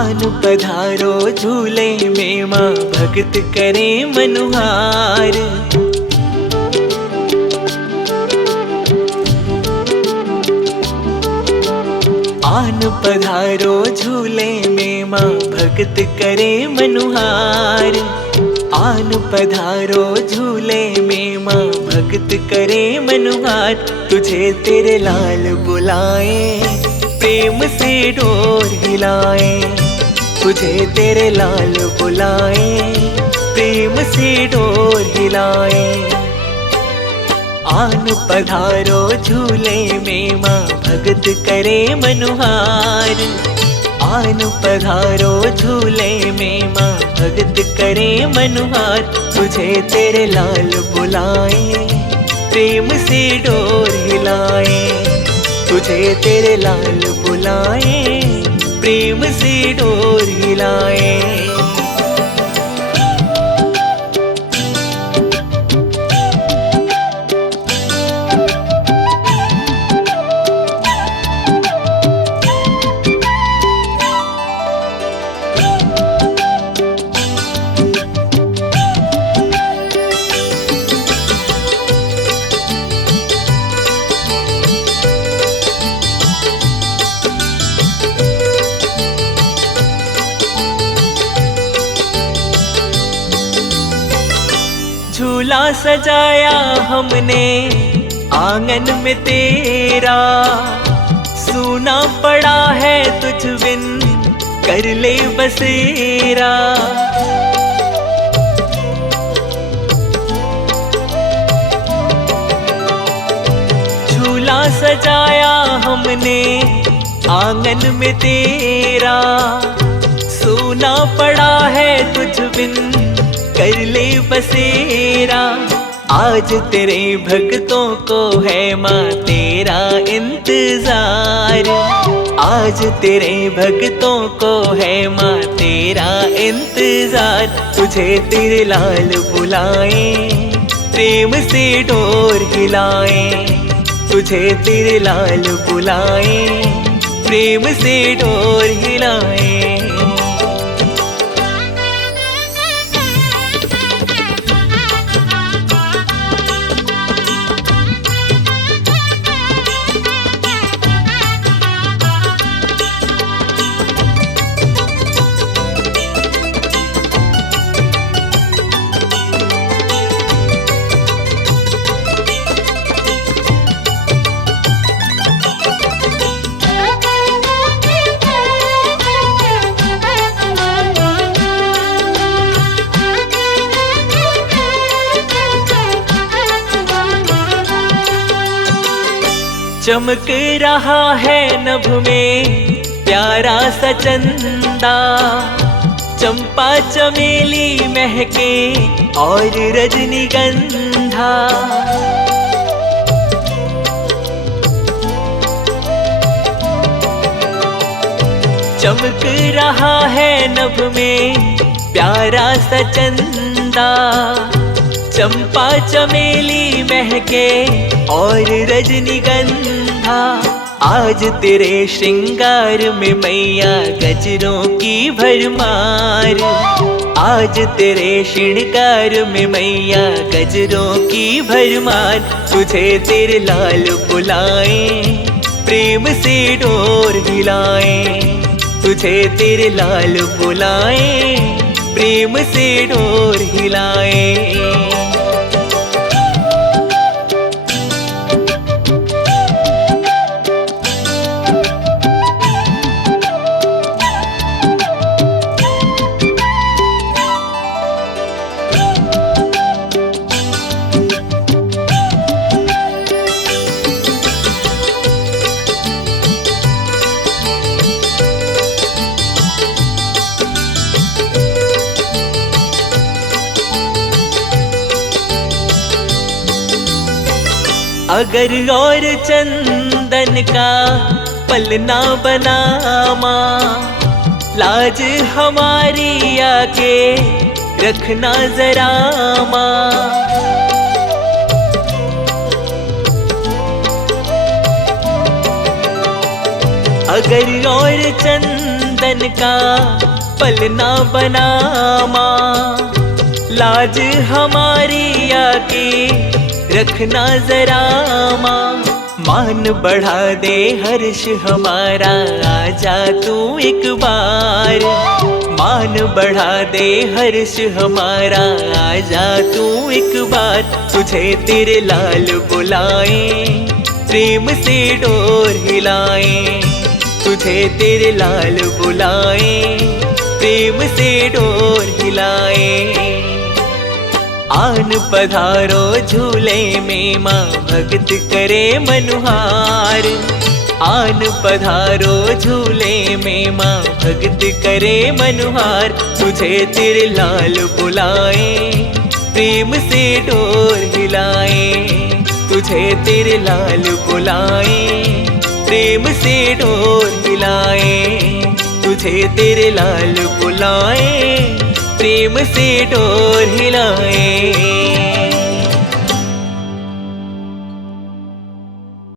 आन पधारो झूले में माँ भक्त करे मनुहार। आन पधारो झूले में माँ भक्त करे मनुहार। आन पधारो झूले में माँ भक्त करे मनुहार। तुझे तेरे लाल बुलाए प्रेम से डोर हिलाए। तुझे तेरे लाल बुलाए प्रेम से डोर हिलाए। आन पधारो झूले में माँ भक्त करे मनुहार। आन पधारो झूले में माँ भक्त करे मनुहार। तुझे तेरे लाल बुलाए प्रेम से डोर हिलाए। तुझे तेरे लाल बुलाए प्रेम से डोर हिलाए। झूला सजाया हमने आंगन में तेरा। सूना पड़ा है तुझ बिन कर ले बसेरा। झूला सजाया हमने आंगन में तेरा। सूना पड़ा है तुझ बिन कर ले बसेरा। आज तेरे भक्तों को है माँ तेरा इंतजार। आज तेरे भक्तों को है माँ तेरा इंतजार। तुझे तेरे लाल बुलाए प्रेम से डोर हिलाए। तुझे तेरे लाल बुलाए प्रेम से डोर हिलाए। चमक रहा है नभ में प्यारा सा चंदा। चंपा चमेली महके और रजनीगंधा। चमक रहा है नभ में प्यारा सा चंदा। चंपा चमेली महके और रजनीगंधा। आज तेरे श्रृंगार में मैया गजरों की भरमार। आज तेरे श्रृंगार में मैया गजरों की भरमार। तुझे तेरे लाल बुलाए प्रेम से डोर हिलाए। तुझे तेरे लाल बुलाए प्रेम से डोर हिलाए। अगर और चंदन का पलना बना माँ, लाज हमारी आके रखना जरा माँ। अगर और चंदन चंदन का पलना बना माँ, लाज हमारी आके रखना जरा माँ। मान बढ़ा दे हर्ष हमारा, आजा तू एक बार। मान बढ़ा दे हर्ष हमारा, आजा तू एक बार। तुझे तेरे लाल बुलाए, प्रेम से डोर हिलाए। तुझे तेरे लाल बुलाए, प्रेम से डोर हिलाए। आन पधारो झूले में माँ, भक्त करे मनुहार। आन पधारो झूले में माँ, भक्त करे मनुहार। तुझे तेरे लाल बुलाए, प्रेम से डोर हिलाए। तुझे तेरे लाल बुलाए, प्रेम से डोर हिलाए। तुझे तेरे लाल बुलाए, प्रेम से डोर हिलाए।